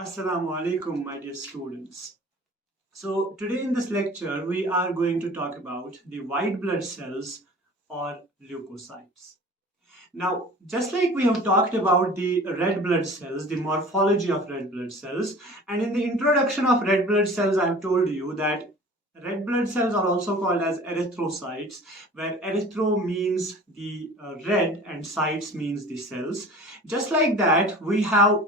Assalamu alaikum, my dear students. So, today in this lecture, we are going to talk about the white blood cells or leukocytes. Now, just like we have talked about the red blood cells, the morphology of red blood cells, and in the introduction of red blood cells, I've told you that red blood cells are also called as erythrocytes, where erythro means the red and cytes means the cells. Just like that, we have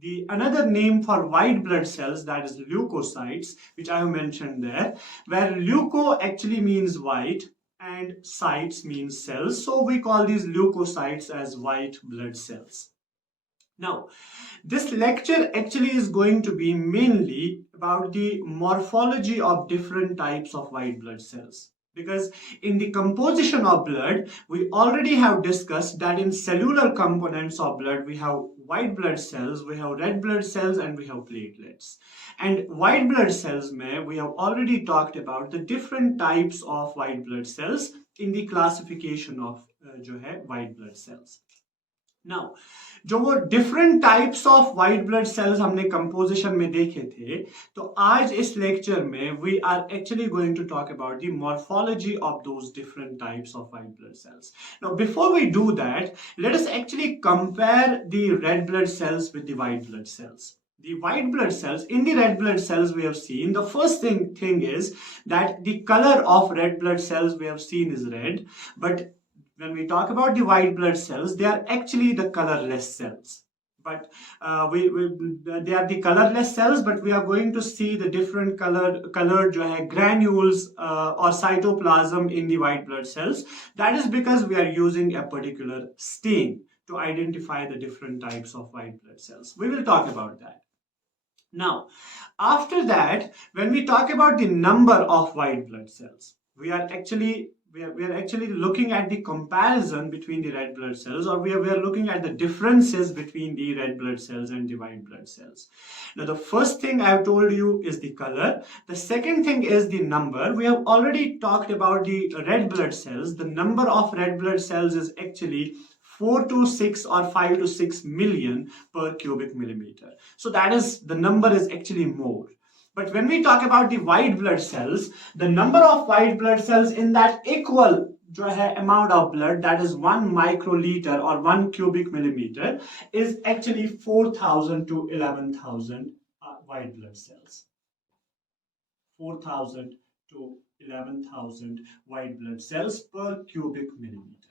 the another name for white blood cells, that is leukocytes, which I have mentioned there, where leuko actually means white and cytes means cells. So we call these leukocytes as white blood cells. Now, this lecture actually is going to be mainly about the morphology of different types of white blood cells. Because in the composition of blood, we already have discussed that in cellular components of blood, we have white blood cells, we have red blood cells, and we have platelets. And white blood cells में we have already talked about the different types of white blood cells in the classification of जो है white blood cells. Now, जो वो different types of white blood cells हमने composition में देखे थे, तो आज इस लेक्चर में we are actually going to talk about the morphology of those different types of white blood cells. Now, before we do that, let us actually compare the red blood cells with the white blood cells. The white blood cells, in the red blood cells we have seen, the first thing is that the color of red blood cells we have seen is red, but when we talk about the white blood cells, they are actually the colorless cells. But they are the colorless cells, but we are going to see the different colored जो है granules or cytoplasm in the white blood cells. That is because we are using a particular stain to identify the different types of white blood cells. We will talk about that. Now, after that, when we talk about the number of white blood cells, we are actually looking at the comparison between the red blood cells, or we are looking at the differences between the red blood cells and the white blood cells. Now, the first thing I have told you is the color. The second thing is the number. We have already talked about the red blood cells. The number of red blood cells is actually 4 to 6 or 5 to 6 million per cubic millimeter. So that is, the number is actually more. But when we talk about the white blood cells, the number of white blood cells in that equal जो है amount of blood, that is 1 microliter or 1 cubic millimeter, is actually 4,000 to 11,000 white blood cells. 4,000 to 11,000 white blood cells per cubic millimeter.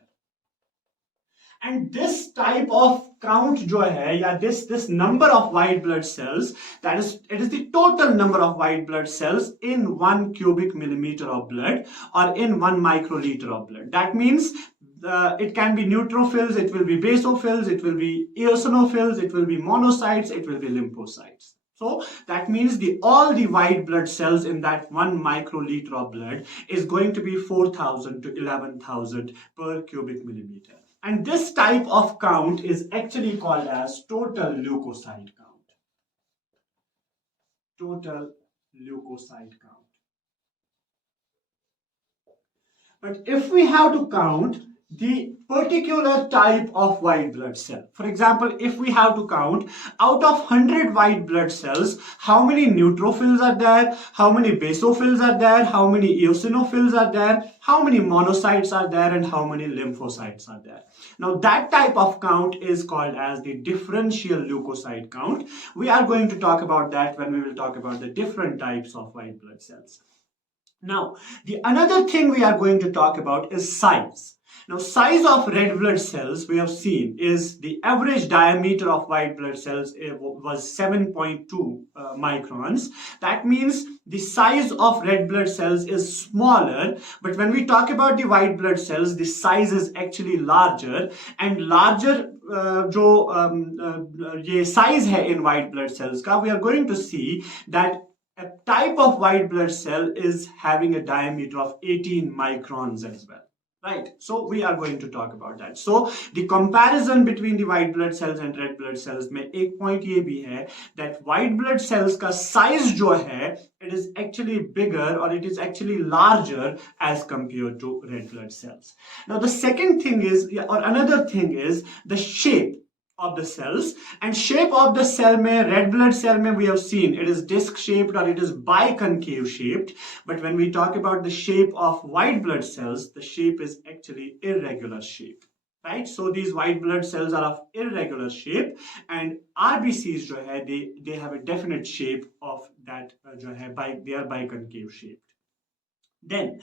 And this type of count जो है या this number of white blood cells, that is, it is the total number of white blood cells in 1 cubic millimeter of blood or in 1 microliter of blood. That means it can be neutrophils, it will be basophils, it will be eosinophils, it will be monocytes, it will be lymphocytes. So that means all the white blood cells in that 1 microliter of blood is going to be 4,000 to 11,000 per cubic millimeter. And this type of count is actually called as total leukocyte count. Total leukocyte count. But if we have to count the particular type of white blood cell, for example, if we have to count out of 100 white blood cells, how many neutrophils are there, how many basophils are there, how many eosinophils are there, how many monocytes are there, and how many lymphocytes are there. Now, that type of count is called as the differential leukocyte count. We are going to talk about that when we will talk about the different types of white blood cells. Now, the another thing we are going to talk about is size. Now, size of red blood cells we have seen is the average diameter of white blood cells was 7.2 microns. That means the size of red blood cells is smaller, but when we talk about the white blood cells, the size is actually larger, and larger जो ये size है in white blood cells का, we are going to see that a type of white blood cell is having a diameter of 18 microns as well. Right, so we are going to talk about that. So the comparison between the white blood cells and red blood cells में एक point ये भी है that white blood cells का size जो है, it is actually bigger or it is actually larger as compared to red blood cells. Now the second thing is, or another thing is the shape of the cells. And shape of the cell में, red blood cell में we have seen it is disc shaped or it is biconcave shaped. But when we talk about the shape of white blood cells, the shape is actually irregular shape. Right, so these white blood cells are of irregular shape, and RBCs जो है they have a definite shape of that जो है they are biconcave shaped. Then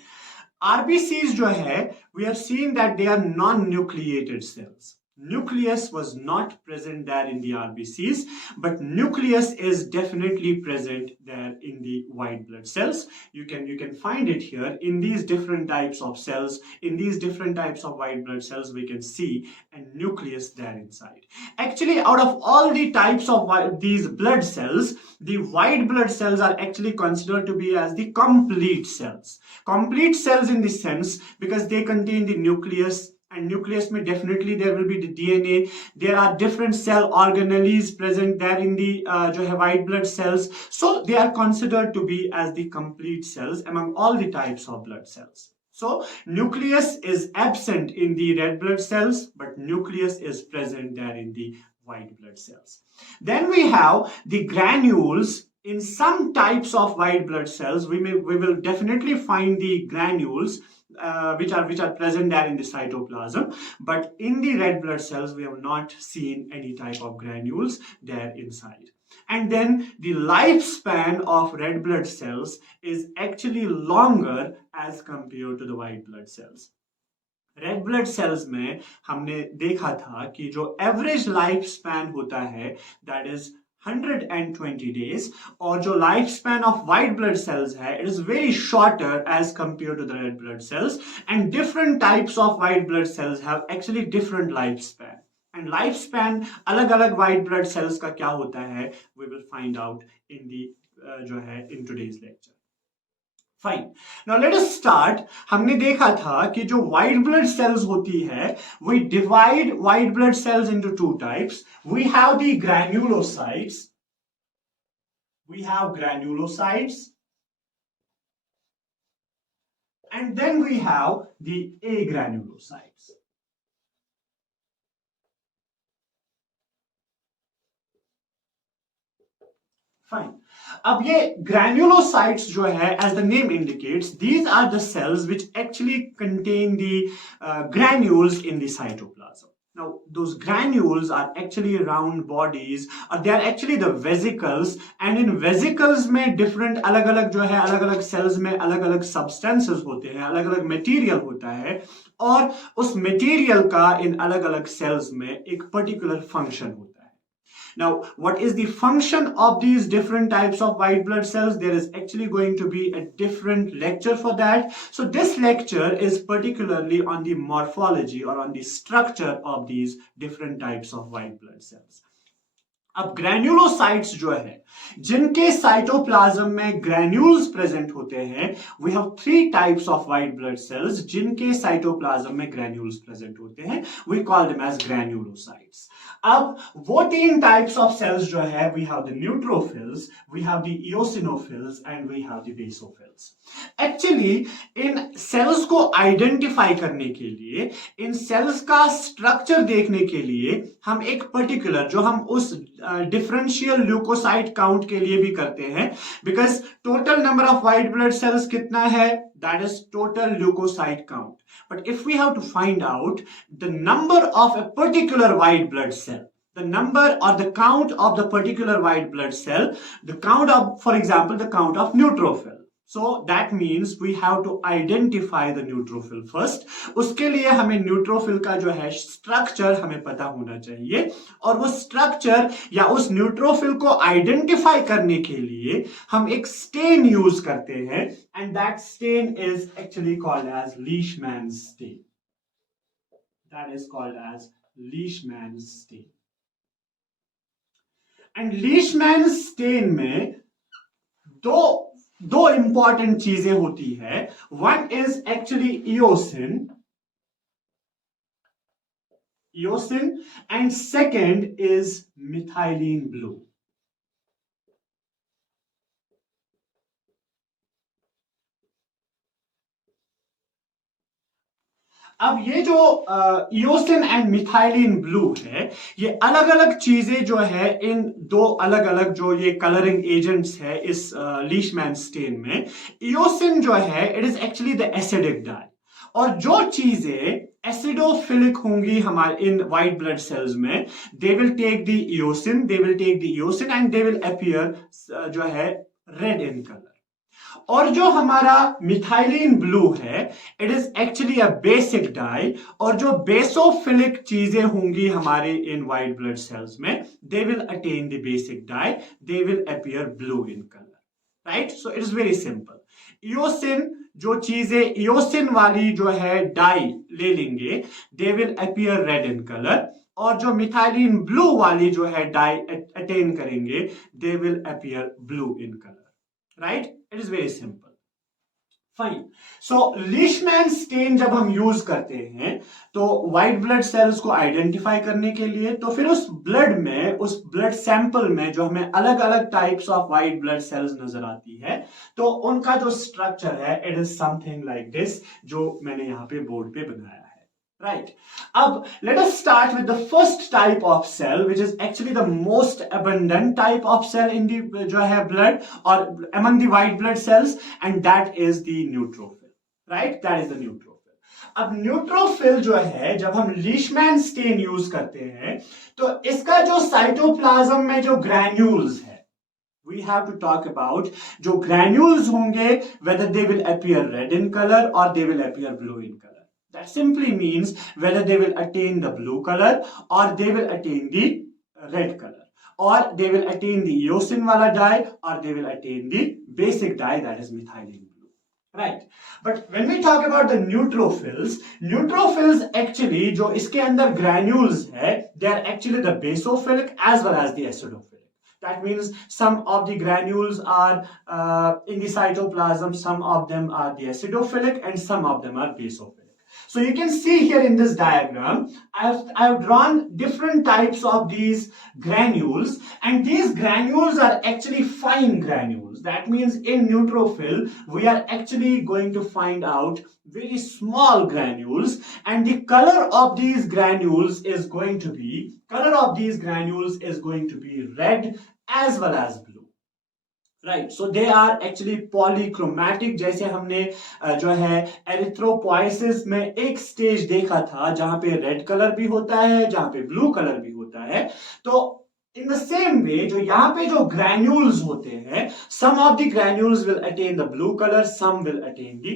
RBCs जो है, we have seen that they are non-nucleated cells. Nucleus was not present there in the RBCs, but nucleus is definitely present there in the white blood cells. You can find it here in these different types of cells. In these different types of white blood cells, we can see a nucleus there inside. Actually, out of all the types of these blood cells, the white blood cells are actually considered to be as the complete cells. Complete cells in the sense because they contain the nucleus, and nucleus में definitely there will be the DNA. There are different cell organelles present there in the जो है white blood cells. So they are considered to be as the complete cells among all the types of blood cells. So nucleus is absent in the red blood cells, but nucleus is present there in the white blood cells. Then we have the granules. In some types of white blood cells, we will definitely find the granules which are present there in the cytoplasm, but in the red blood cells we have not seen any type of granules there inside. And then the lifespan of red blood cells is actually longer as compared to the white blood cells. Red blood cells में हमने देखा था कि जो average life span होता है that is 120 days, और जो life span of white blood cells है it is very shorter as compare to the red blood cells. And different types of white blood cells have actually different life span. And life span अलग अलग white blood cells का क्या होता है we will find out in the जो है in today's lecture. Fine, now let us start. हमने देखा था कि जो व्हाइट ब्लड सेल्स होती है we divide white blood cells into two types. We have the granulocytes, and then we have the agranulocytes. Fine, अब ये granulocytes जो है as the name indicates, these are the cells which actually contain the granules in the cytoplasm. Now those granules are actually round bodies, or they are actually the vesicles, and in vesicles में different अलग अलग जो है अलग अलग cells में अलग अलग substances होते हैं, अलग अलग material होता है, और उस material का इन अलग अलग cells में एक particular function होता है. Now, what is the function of these different types of white blood cells? There is actually going to be a different lecture for that. So this lecture is particularly on the morphology or on the structure of these different types of white blood cells. अब granulocytes जो है जिनके cytoplasm में granules present होते हैं, we have three types of white blood cells जिनके cytoplasm में granules present होते हैं, we call them as granulocytes. अब वो तीन टाइप्स ऑफ सेल्स जो है we have the neutrophils, we have the eosinophils and we have the basophils. Actually इन सेल्स को आइडेंटिफाई करने के लिए, इन सेल्स का स्ट्रक्चर देखने के लिए हम एक पर्टिकुलर जो हम उस डिफरेंशियल ल्यूकोसाइट काउंट के लिए भी करते हैं, because total number of white blood sales कितना है that is total leucocyte count. But if we have to find out the number of a particular white blood cell, the number or the count of the particular white blood cell, the count of, for example, the count of neutrophil. So that means we have to identify the neutrophil first. उसके लिए हमें neutrophil का जो है structure हमें पता होना चाहिए, और वो structure या उस neutrophil को identify करने के लिए हम एक stain use करते हैं, and that stain is actually called as Leishman's stain. That is called as Leishman's stain. And Leishman's stain में दो इंपॉर्टेंट चीजें होती है. One is actually eosin, and second is methylene blue. अब ये जो इयोसिन एंड मिथाइलिन ब्लू है, ये अलग अलग चीजें जो है इन दो अलग अलग जो ये कलरिंग एजेंट्स है इस लीशमैन स्टेन में, इयोसिन जो है it is actually the acidic dye, और जो चीजें एसिडोफिलिक होंगी हमारे इन व्हाइट ब्लड सेल्स में, they will take the eosin, they will take the eosin and they will appear जो है रेड इन कलर। और जो हमारा मिथाइलिन ब्लू है, it is actually a basic dye, और जो बेसोफिलिक चीजें होंगी हमारे इन व्हाइट ब्लड सेल्स में, they will attain the basic dye, they will appear blue in colour, right. So it is very simple. Eosin जो चीजें eosin वाली जो है डाई ले लेंगे, दे will appear red in colour, और जो मिथाइलिन ब्लू वाली जो है डाई अटेन करेंगे, they will appear blue in colour, right? It is very simple. Fine. So Leishman stain जब हम यूज करते हैं तो व्हाइट ब्लड सेल्स को आइडेंटिफाई करने के लिए, तो फिर उस ब्लड में, उस ब्लड सैंपल में जो हमें अलग अलग types of white blood sales नजर आती है, तो उनका जो स्ट्रक्चर है it is something like this, जो मैंने यहाँ पे बोर्ड पे बनाया है, right? अब let us start with the first type of cell, which is actually the most abundant type of cell in the जो है blood or among the white blood cells, and that is the neutrophil, right? That is the neutrophil. अब neutrophil जो है, जब हम लीशमैन stain use करते हैं, तो इसका जो साइटोप्लाज्म में जो ग्रैन्यूल्स है, we have to talk about जो ग्रैन्यूल्स होंगे, whether they will appear red in color or they will appear blue in color. That simply means whether they will attain the blue color or they will attain the red color, or they will attain the eosin wala dye, or they will attain the basic dye, that is methylene blue, right? But when we talk about the neutrophils, neutrophils actually जो इसके अंदर granules है, they are actually the basophilic as well as the acidophilic. That means some of the granules are in the cytoplasm, some of them are the acidophilic, and some of them are basophilic. So you can see here in this diagram, I've drawn different types of these granules, and these granules are actually fine granules. That means in neutrophil, we are actually going to find out very small granules, and the color of these granules is going to be, red as well as blue. Right, so they are actually polychromatic. जैसे हमने जो है erythropoiesis में एक stage देखा था जहां पे रेड कलर भी होता है, जहां पे ब्लू कलर भी होता है, तो इन द सेम वे जो यहाँ पे जो ग्रैन्यूल्स होते हैं, some of the granules will attain the blue colour, some will attain the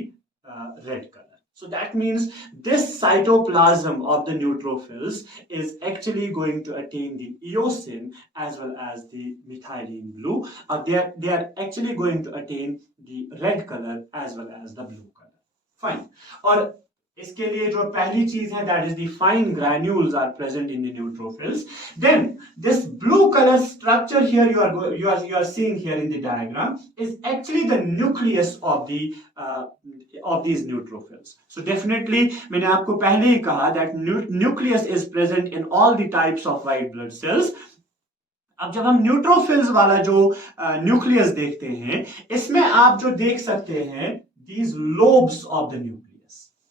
red colour. So that means this cytoplasm of the neutrophils is actually going to attain the eosin as well as the methylene blue. They are actually going to attain the red color as well as the blue color. Fine. और इसके लिए जो पहली चीज है, that is the fine granules are present in the neutrophils. Then this blue color structure here you are seeing here in the diagram is actually the nucleus of the of these neutrophils. So definitely मैंने आपको पहले ही कहा that nucleus is present in all the types of white blood cells. अब जब हम neutrophils वाला जो nucleus देखते हैं, इसमें आप जो देख सकते हैं these lobes of the nucleus.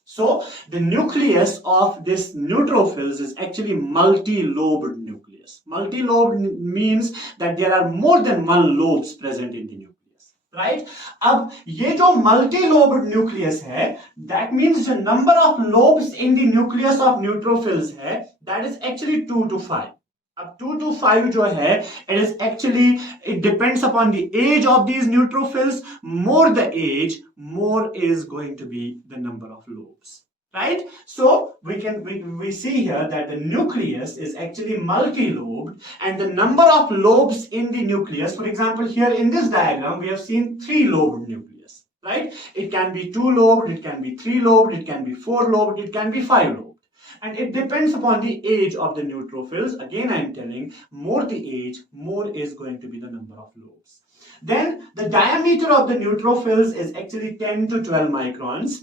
So the nucleus of this neutrophils is actually multi-lobed nucleus. Multi-lobed means that there are more than one lobes present in the nucleus, right? अब ये जो multi-lobed nucleus है, that means the number of lobes in the nucleus of neutrophils है, that is actually 2 to 5. अब 2 to 5 जो है, it depends upon the age of these neutrophils. More the age, more is going to be the number of lobes, right? So we see here that the nucleus is actually multi-lobed, and the number of lobes in the nucleus, for example, here in this diagram we have seen 3-lobed nucleus, right? It can be 2-lobed, it can be 3-lobed, it can be 4-lobed, it can be 5-lobed. And it depends upon the age of the neutrophils. Again, I am telling, more the age, more is going to be the number of lobes. Then the diameter of the neutrophils is actually 10 to 12 microns.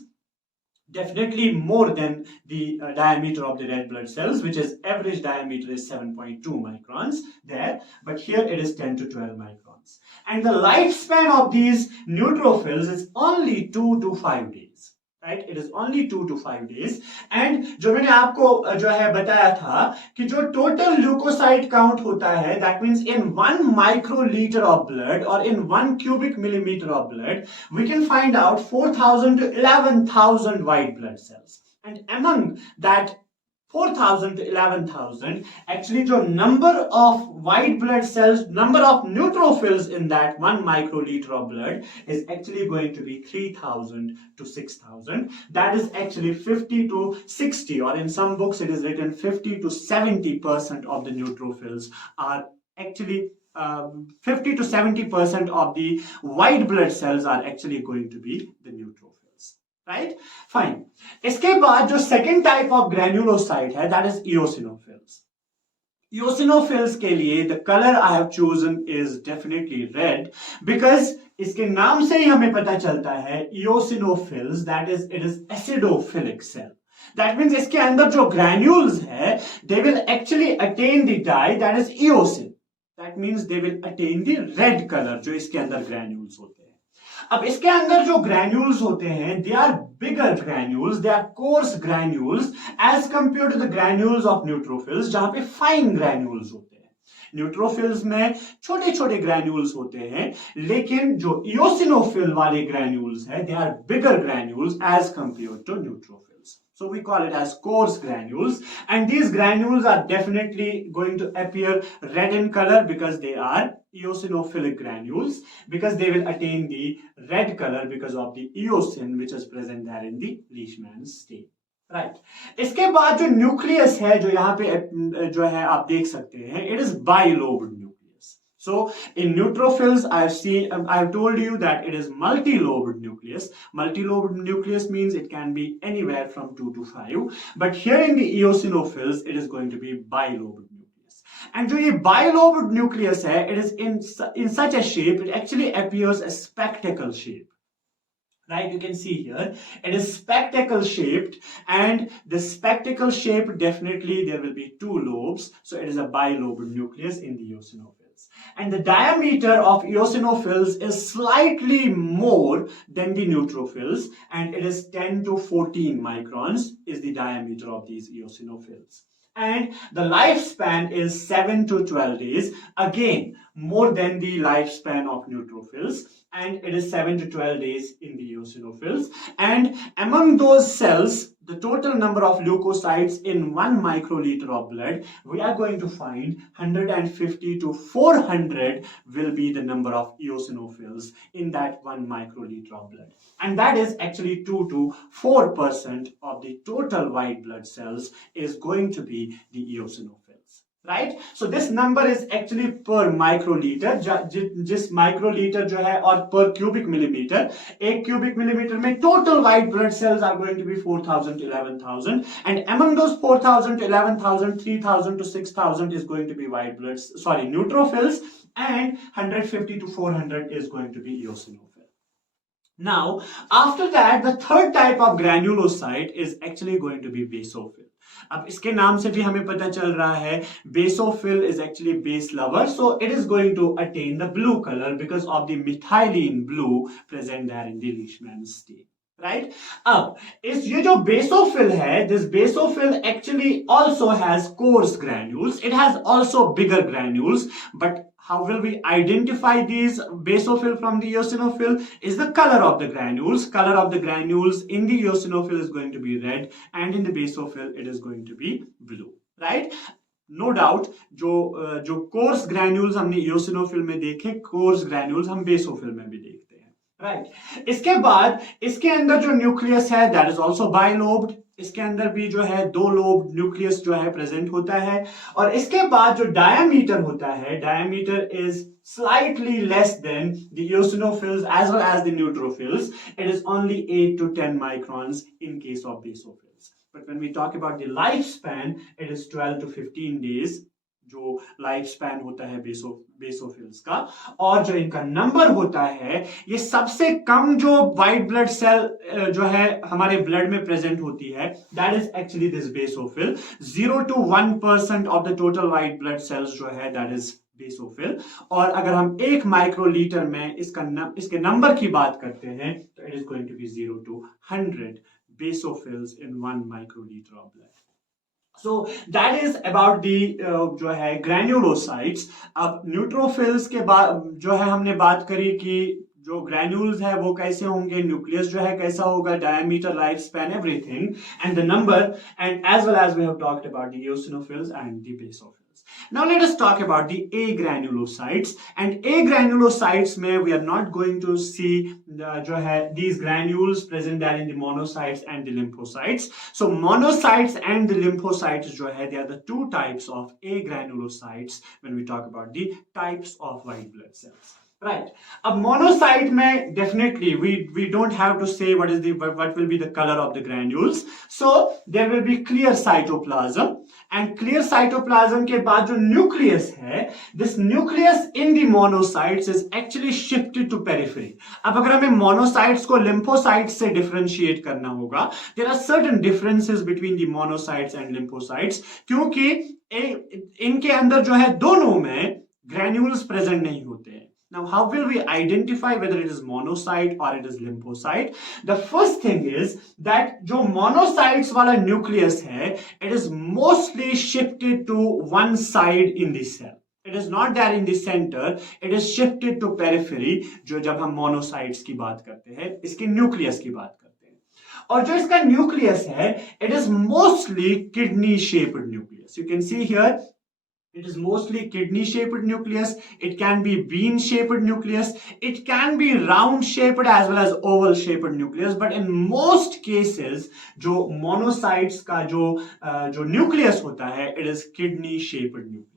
Definitely more than the diameter of the red blood cells, which is average diameter is 7.2 microns there, but here it is 10 to 12 microns. And the lifespan of these neutrophils is only 2 to 5 days. Right, it is only 2 to 5 days। And जो मैंने आपको जो है बताया था कि जो total leucocyte count होता है, that means in 1 microliter of blood और in 1 cubic millimeter of blood we can find out 4000 to 11000 white blood cells। and among that 4000 to 11,000, actually the number of white blood cells, number of neutrophils in that 1 microliter of blood is actually going to be 3000 to 6000. That is actually 50 to 60, or in some books it is written 50 to 70% of the neutrophils are actually 50 to 70% of the white blood cells are actually going to be the neutrophils। Right, fine. इसके बाद जो second type of ग्रैन्युलोसाइट है, that is eosinophils। eosinophils के लिए the colour I have chosen is definitely red, because इसके नाम से ही हमें पता चलता है eosinophils, that is it is acidophilic cell. That means इसके अंदर जो ग्रैन्यूल्स है, they will actually attain the dye that is eosin। That means they will attain the red colour जो इसके अंदर ग्रैन्यूल्स होते हैं। अब इसके अंदर जो ग्रैन्यूल्स होते हैं, they are bigger granules, they are coarse granules as compare to the granules of neutrophils, जहां पे फाइन ग्रैन्यूल्स होते हैं। न्यूट्रोफिल्स में छोटे छोटे ग्रैन्यूल्स होते हैं, लेकिन जो इओसिनोफिल वाले ग्रैन्यूल्स है, they are bigger granules as compare to neutrophils. So we call it as coarse granules, and these granules are definitely going to appear red in color because they are eosinophilic granules, because they will attain the red color because of the eosin which is present there in the Leishman's stain। Right, इसके बाद जो nucleus है, जो यहाँ पे जो है आप देख सकते हैं, it is bilobed nucleus. So in neutrophils, I've told you that it is multilobed nucleus. Multilobed nucleus means it can be anywhere from 2 to 5, but here in the eosinophils, it is going to be bilobed nucleus। And जो ये bilobed nucleus है, it is in such a shape, it actually appears a spectacle shape। Right, you can see here it is spectacle shaped, and the spectacle shape, definitely there will be 2 lobes, so it is a bilobed nucleus in the eosinophils। And the diameter of eosinophils is slightly more than the neutrophils, and it is 10 to 14 microns is the diameter of these eosinophils। And the lifespan is 7 to 12 days, again more than the lifespan of neutrophils, and it is 7 to 12 days in the eosinophils। And among those cells, the total number of leukocytes in 1 microliter of blood, we are going to find 150 to 400 will be the number of eosinophils in that 1 microliter of blood, and that is actually 2 to 4% of the total white blood cells is going to be the eosinophils। Right, so this number is actually per microlitre, जिस microlitre जो है, और per cubic millimetre, 1 cubic millimeter में total white blood cells are going to be 4000 to 11000, and among those 4000 to 11000, 3000 to 6000 is going to be white blood, neutrophils, and 150 to 400 is going to be eosinophil। Now after that, the third type of granulocyte is actually going to be basophil। अब इसके नाम से भी हमें पता चल रहा है, basophil is actually base lover, so it is going to attain the blue color because of the methylene blue present there in the Leishman's stain। Right, अब ये जो basophil है, this basophil actually also has coarse granules, it has also bigger granules, but how will we identify these basophil from the eosinophil? Is the color of the granules. Color of the granules in the eosinophil is going to be red, and in the basophil it is going to be blue, right? No doubt, जो coarse granules हमने eosinophil में देखे, coarse granules हम basophil में भी देखते हैं, right? इसके बाद इसके अंदर जो न्यूक्लियस है, that is also bilobed। इसके अंदर भी जो है 2 लोब न्यूक्लियस जो है प्रेजेंट होता है, और इसके बाद जो डायमीटर होता है, diameter is slightly less than the eosinophils as well as the neutrophils, it is only 8 to 10 microns in case of basophils। But when we talk about the lifespan, it is 12 to 15 days जो life span होता है basophils का, और जो इनका number होता है, ये सबसे कम जो व्हाइट ब्लड सेल जो है हमारे ब्लड में प्रेजेंट होती है, that is actually this basophil. 0 to 1% of the total white blood sales जो है, दैट इज बेसोफिल। और अगर हम 1 माइक्रोलीटर में इसके नंबर की बात करते हैं तो it is going to be 0 to 100 basophils in 1 microlitre of blood. So that is about the जो है ग्रैन्युलोसाइट्स। अब न्यूट्रोफिल्स के बाद जो है हमने बात करी कि जो ग्रैन्यूल्स है वो कैसे होंगे, न्यूक्लियस जो है कैसा होगा, diameter, life span, everything and the number, and as well as we have talked about the eosinophils and the basophils. Now let us talk about the agranulocytes, and agranulocytes में we are not going to see जो है these granules present there in the monocytes and the lymphocytes. So monocytes and the lymphocytes जो है they are the two types of agranulocytes when we talk about the types of white blood cells. Right. अब monocyte में definitely we don't have to say what will be the color of the granules. So there will be clear cytoplasm, and clear cytoplasm के बाद जो nucleus है, this nucleus in the monocytes is actually shifted to periphery. अब अगर हमें monocytes को lymphocytes से differentiate करना होगा, there are certain differences between the monocytes and lymphocytes, क्योंकि इनके अंदर जो है दोनों में granules present नहीं होते हैं. Now, how will we identify whether it is monocyte or it is lymphocyte? The first thing is that जो monocytes वाला nucleus है, it is mostly shifted to one side in the cell. It is not there in the center. It is shifted to periphery. जो जब हम monocytes की बात करते हैं, इसके nucleus की बात करते हैं. और जो इसका nucleus है, it is mostly kidney-shaped nucleus. You can see here. It is mostly kidney-shaped nucleus. It can be bean-shaped nucleus. It can be round-shaped as well as oval-shaped nucleus. But in most cases, जो monocytes का जो nucleus होता है, it is kidney-shaped nucleus.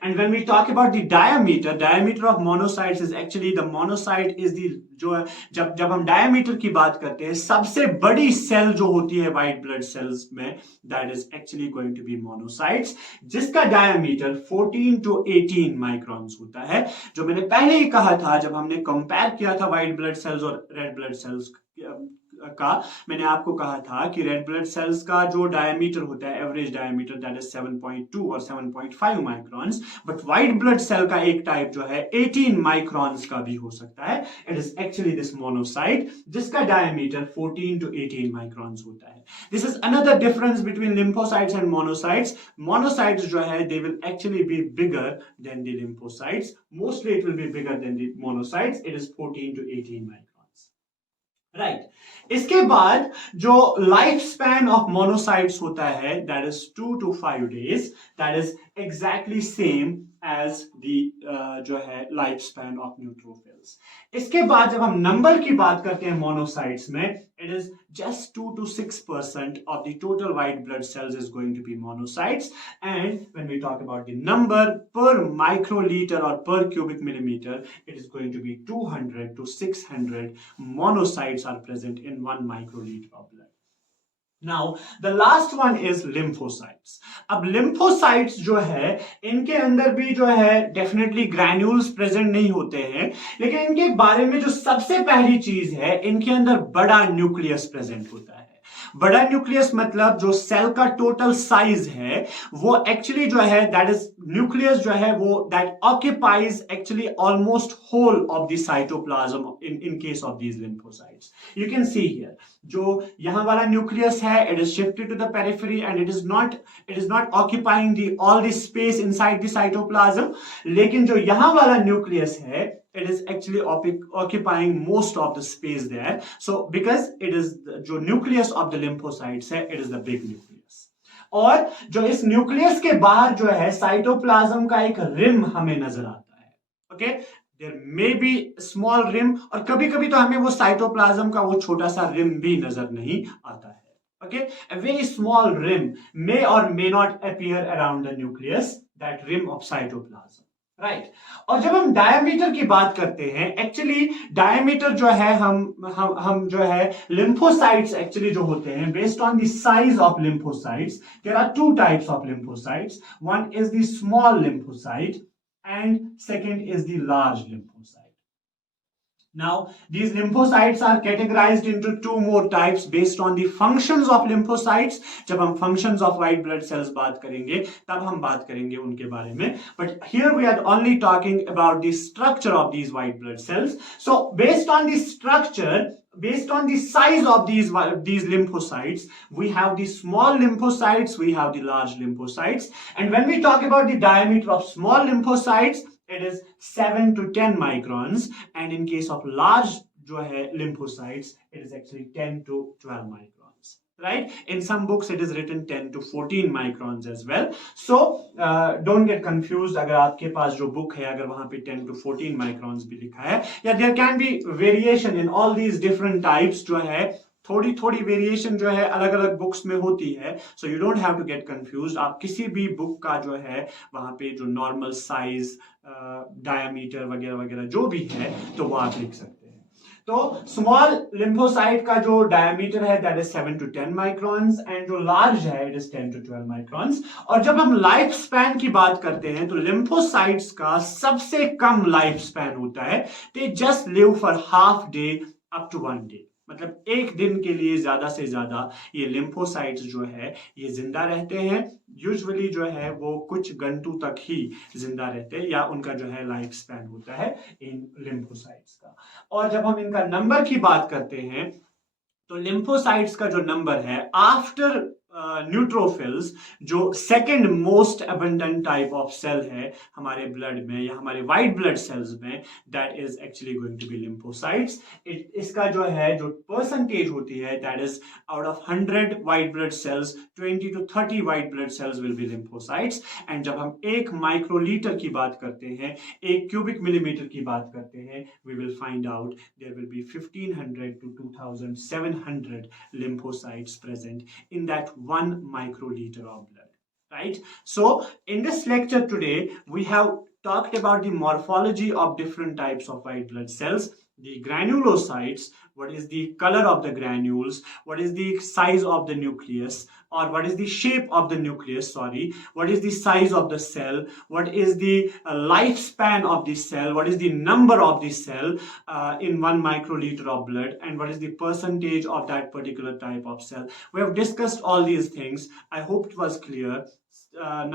And when we talk about the diameter of monocytes is actually the monocyte is the जो जब हम diameter की बात करते हैं, सबसे बड़ी सेल जो होती है white blood cells में, that is actually going to be monocytes, जिसका diameter 14 to 18 माइक्रॉन्स होता है. जो मैंने पहले ही कहा था जब हमने कंपेयर किया था व्हाइट ब्लड सेल्स और रेड ब्लड सेल्स का, मैंने आपको कहा था कि रेड ब्लड सेल्स का जो डायमीटर होता है, एवरेज डायमीटर, दैट इज 7.2 और 7.5 microns, but white blood cell का एक टाइप जो है 18 माइक्रॉन्स का भी हो सकता है. It is actually this monocyte जिसका डायमीटर 14 to 18 माइक्रॉन्स होता है. This is another difference between lymphocytes and monocytes. Monocytes जो है they will actually be bigger than the lymphocytes. Mostly it will be bigger than the monocytes. It is 14 to 18 microns. Right. इसके बाद जो life span of monocytes होता है that is 2 to 5 days. That is exactly same as the जो है life span of neutrophils. इसके बाद जब हम नंबर की बात करते हैं मोनोसाइट्स में, it is just 2 to 6% of the total white blood cells is going to be monocytes. And when we talk about the number per microliter or per cubic millimeter, it is going to be 200 to 600 monocytes are present in 1 microliter of blood. Now, the last one is lymphocytes. अब lymphocytes जो है इनके अंदर भी जो है definitely granules present नहीं होते हैं, लेकिन इनके बारे में जो सबसे पहली चीज है, इनके अंदर बड़ा न्यूक्लियस present होता है. बड़ा न्यूक्लियस मतलब जो सेल का टोटल साइज है वो एक्चुअली जो है दैट इज न्यूक्लियस जो है वो that occupies actually almost whole of the cytoplasm in case of these lymphocytes. You can see here जो यहां वाला न्यूक्लियस है, it is shifted to the periphery and it is not occupying the all the space inside the cytoplasm. लेकिन जो यहां वाला nucleus है, it is actually occupying most of the space there. So because it is जो nucleus of the lymphocytes है, it is the big nucleus. और जो इस न्यूक्लियस के बाहर जो है साइटोप्लाज्म का एक रिम हमें नजर आता है. Okay, there may be small rim और कभी कभी तो हमें वो साइटोप्लाज्म का वो छोटा सा रिम भी नजर नहीं आता है. Okay, a very small rim may or may not appear around the nucleus, that rim of cytoplasm. Right. और जब हम डायमीटर की बात करते हैं, एक्चुअली डायमीटर जो है हम जो है लिम्फोसाइट्स एक्चुअली जो होते हैं based on the size of lymphocytes, there are 2 types of lymphocytes. One is the small lymphocyte and second is the large lymphocyte. Now, these lymphocytes are categorized into two more types based on the functions of lymphocytes. जब हम functions of white blood cells बात करेंगे, तब हम बात करेंगे उनके बारे में. But here we are only talking about the structure of these white blood cells. So, based on the structure, based on the size of these lymphocytes, we have the small lymphocytes, we have the large lymphocytes. And when we talk about the diameter of small lymphocytes, it is 7 to 10 microns, and in case of large जो है lymphocytes, it is actually 10 to 12 microns, right? In some books it is written 10 to 14 microns as well. So don't get confused. अगर आपके पास जो book है अगर वहां पे 10 to 14 microns भी लिखा है, या there can be variation in all these different types जो है, थोड़ी थोड़ी वेरिएशन जो है अलग अलग बुक्स में होती है. So you don't have to get confuse. आप किसी भी बुक का जो है वहां पे जो नॉर्मल साइज, डायमीटर वगैरह वगैरह जो भी है तो वो आप लिख सकते हैं. तो स्मॉल लिम्फोसाइट का जो डायमीटर है that is 7 to 10 microns, and जो लार्ज है इट इज 10 टू 12 माइक्रॉन्स. और जब हम लाइफ स्पैन की बात करते हैं तो लिम्फोसाइट्स का सबसे कम लाइफ स्पैन होता है. They just live for half day up to 1 day. मतलब एक दिन के लिए ज्यादा से ज्यादा ये लिम्फोसाइट्स जो है ये जिंदा रहते हैं. यूजुअली जो है वो कुछ घंटों तक ही जिंदा रहते हैं, या उनका जो है लाइफ स्पैन होता है इन लिम्फोसाइट्स का. और जब हम इनका नंबर की बात करते हैं तो लिम्फोसाइट्स का जो नंबर है आफ्टर न्यूट्रोफिल्स, जो second most abundant type of cell है हमारे ब्लड में या हमारे वाइट ब्लड सेल्स में, that is actually going to be lymphocytes. इसका जो है जो परसेंटेज होती है that is out of 100 white blood cells 20 to 30 white blood cells will be lymphocytes. And जब हम एक माइक्रोलीटर की बात करते हैं, एक क्यूबिक मिलीमीटर की बात करते हैं, we will find out there will be 1500 to 2700 lymphocytes present in that 1 microliter of blood, right? So in this lecture today we have talked about the morphology of different types of white blood cells, the granulocytes, what is the color of the granules, what is the size of the nucleus, or what is the shape of the nucleus, sorry, what is the size of the cell, what is the lifespan of the cell, what is the number of the cell in 1 microliter of blood, and what is the percentage of that particular type of cell. We have discussed all these things. I hope it was clear.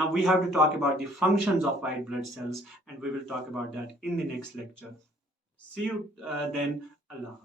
Now we have to talk about the functions of white blood cells, and we will talk about that in the next lecture. See you then. Allah.